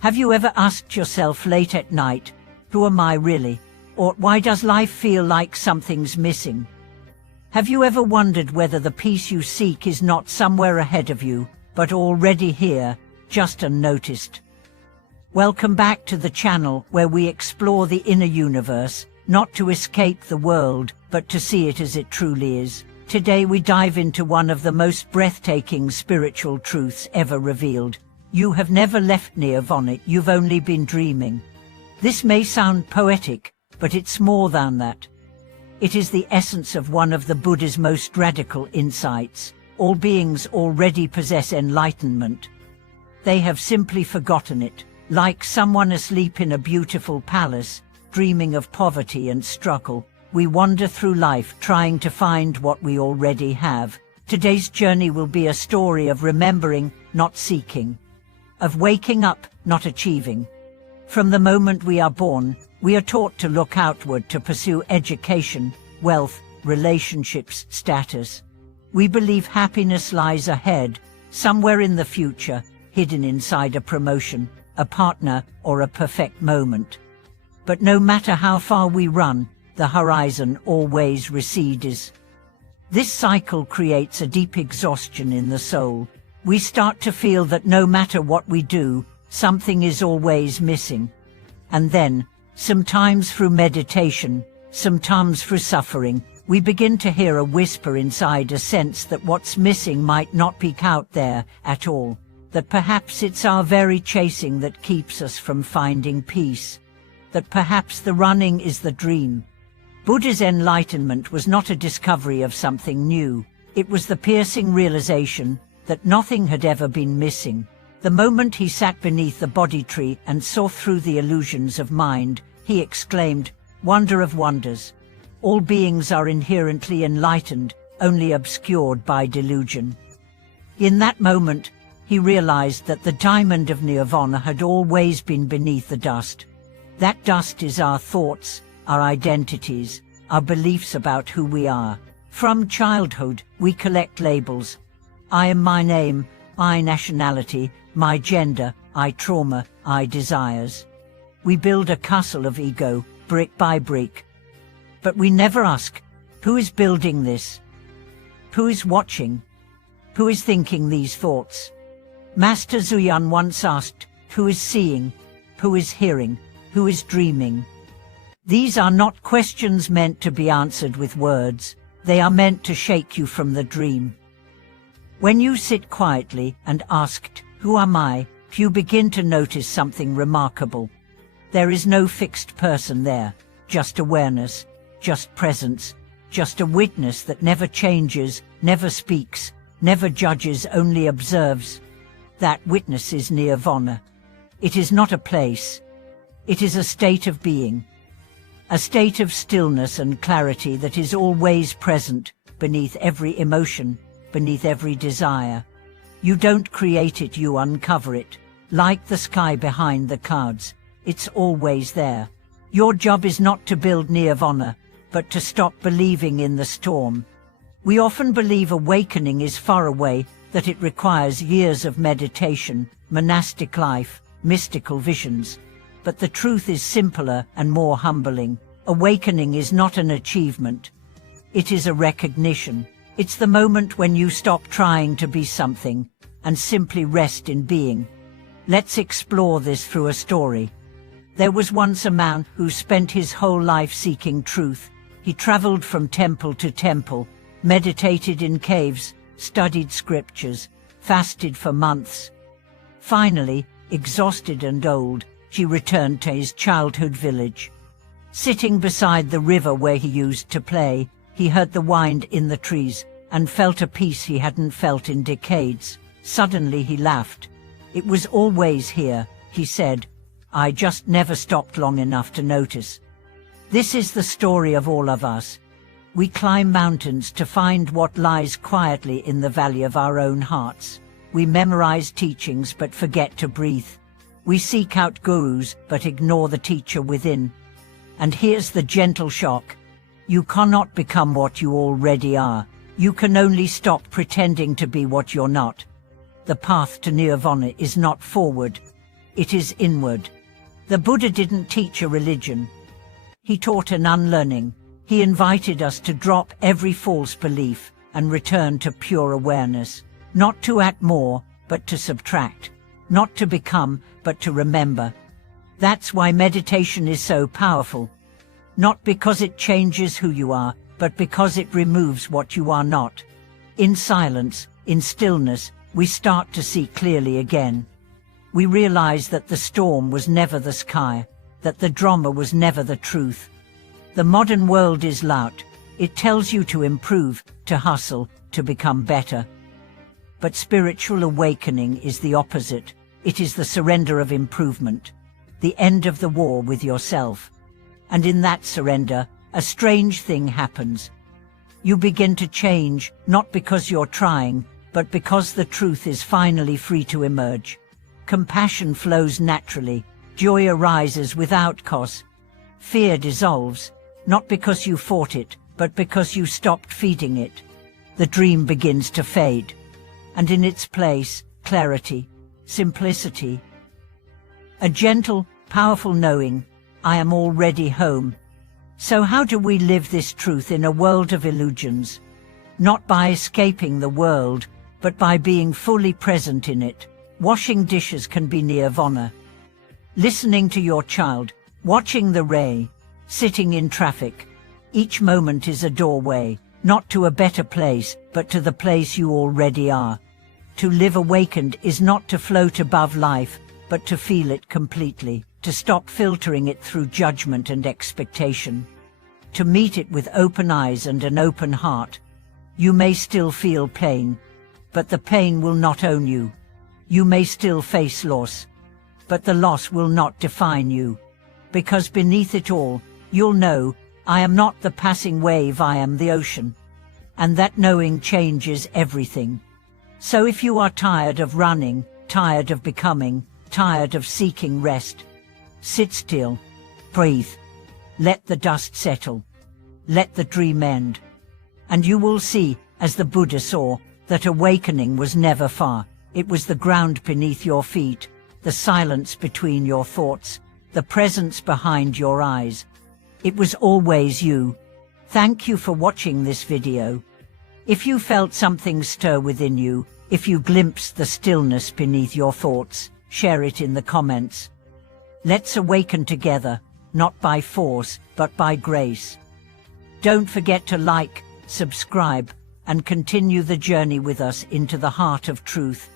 Have you ever asked yourself late at night, who am I really? Or why does life feel like something's missing? Have you ever wondered whether the peace you seek is not somewhere ahead of you, but already here, just unnoticed? Welcome back to the channel where we explore the inner universe, not to escape the world, but to see it as it truly is. Today we dive into one of the most breathtaking spiritual truths ever revealed. You have never left Nirvana, you've only been dreaming. This may sound poetic, but it's more than that. It is the essence of one of the Buddha's most radical insights. All beings already possess enlightenment. They have simply forgotten it, like someone asleep in a beautiful palace, dreaming of poverty and struggle. We wander through life trying to find what we already have. Today's journey will be a story of remembering, not seeking. Of waking up, not achieving. From the moment we are born, we are taught to look outward to pursue education, wealth, relationships, status. We believe happiness lies ahead, somewhere in the future, hidden inside a promotion, a partner, or a perfect moment. But no matter how far we run, the horizon always recedes. This cycle creates a deep exhaustion in the soul. We start to feel that no matter what we do, something is always missing. And then, sometimes through meditation, sometimes through suffering, we begin to hear a whisper inside, a sense that what's missing might not be out there at all. That perhaps it's our very chasing that keeps us from finding peace. That perhaps the running is the dream. Buddha's enlightenment was not a discovery of something new. It was the piercing realization that nothing had ever been missing. The moment he sat beneath the Bodhi tree and saw through the illusions of mind, he exclaimed, "Wonder of wonders! All beings are inherently enlightened, only obscured by delusion." In that moment, he realized that the diamond of Nirvana had always been beneath the dust. That dust is our thoughts, our identities, our beliefs about who we are. From childhood, we collect labels. I am my name, my nationality, my gender, I trauma, I desires. We build a castle of ego, brick by brick. But we never ask, who is building this? Who is watching? Who is thinking these thoughts? Master Zuyan once asked, who is seeing? Who is hearing? Who is dreaming? These are not questions meant to be answered with words. They are meant to shake you from the dream. When you sit quietly and asked, who am I, you begin to notice something remarkable. There is no fixed person there, just awareness, just presence, just a witness that never changes, never speaks, never judges, only observes. That witness is Nirvana. It is not a place. It is a state of being. A state of stillness and clarity that is always present, beneath every emotion, beneath every desire. You don't create it, you uncover it. Like the sky behind the clouds, it's always there. Your job is not to build Nirvana, but to stop believing in the storm. We often believe awakening is far away, that it requires years of meditation, monastic life, mystical visions. But the truth is simpler and more humbling. Awakening is not an achievement. It is a recognition. It's the moment when you stop trying to be something and simply rest in being. Let's explore this through a story. There was once a man who spent his whole life seeking truth. He traveled from temple to temple, meditated in caves, studied scriptures, fasted for months. Finally, exhausted and old, he returned to his childhood village. Sitting beside the river where he used to play, he heard the wind in the trees and felt a peace he hadn't felt in decades. Suddenly he laughed. "It was always here," he said. "I just never stopped long enough to notice." This is the story of all of us. We climb mountains to find what lies quietly in the valley of our own hearts. We memorize teachings but forget to breathe. We seek out gurus but ignore the teacher within. And here's the gentle shock. You cannot become what you already are. You can only stop pretending to be what you're not. The path to Nirvana is not forward. it is inward. The Buddha didn't teach a religion. He taught an unlearning. He invited us to drop every false belief and return to pure awareness, not to act more, but to subtract, not to become, but to remember. That's why meditation is so powerful. Not because it changes who you are, but because it removes what you are not. In silence, in stillness, we start to see clearly again. We realize that the storm was never the sky, that the drama was never the truth. The modern world is loud. It tells you to improve, to hustle, to become better. But spiritual awakening is the opposite. It is the surrender of improvement, the end of the war with yourself. And in that surrender, a strange thing happens. You begin to change, not because you're trying, but because the truth is finally free to emerge. Compassion flows naturally, joy arises without cost. Fear dissolves, not because you fought it, but because you stopped feeding it. The dream begins to fade, and in its place, clarity, simplicity. A gentle, powerful knowing, I am already home. So how do we live this truth in a world of illusions? Not by escaping the world, but by being fully present in it. Washing dishes can be Nirvana. Listening to your child, watching the rain, sitting in traffic. Each moment is a doorway, not to a better place, but to the place you already are. To live awakened is not to float above life, but to feel it completely, to stop filtering it through judgment and expectation. To meet it with open eyes and an open heart. You may still feel pain, but the pain will not own you. You may still face loss, but the loss will not define you. Because beneath it all, you'll know, I am not the passing wave, I am the ocean. And that knowing changes everything. So if you are tired of running, tired of becoming, tired of seeking rest, sit still, breathe, let the dust settle, let the dream end. And you will see, as the Buddha saw, that awakening was never far. It was the ground beneath your feet, the silence between your thoughts, the presence behind your eyes. It was always you. Thank you for watching this video. If you felt something stir within you, if you glimpsed the stillness beneath your thoughts, share it in the comments. Let's awaken together, not by force, but by grace. Don't forget to like, subscribe, and continue the journey with us into the heart of truth.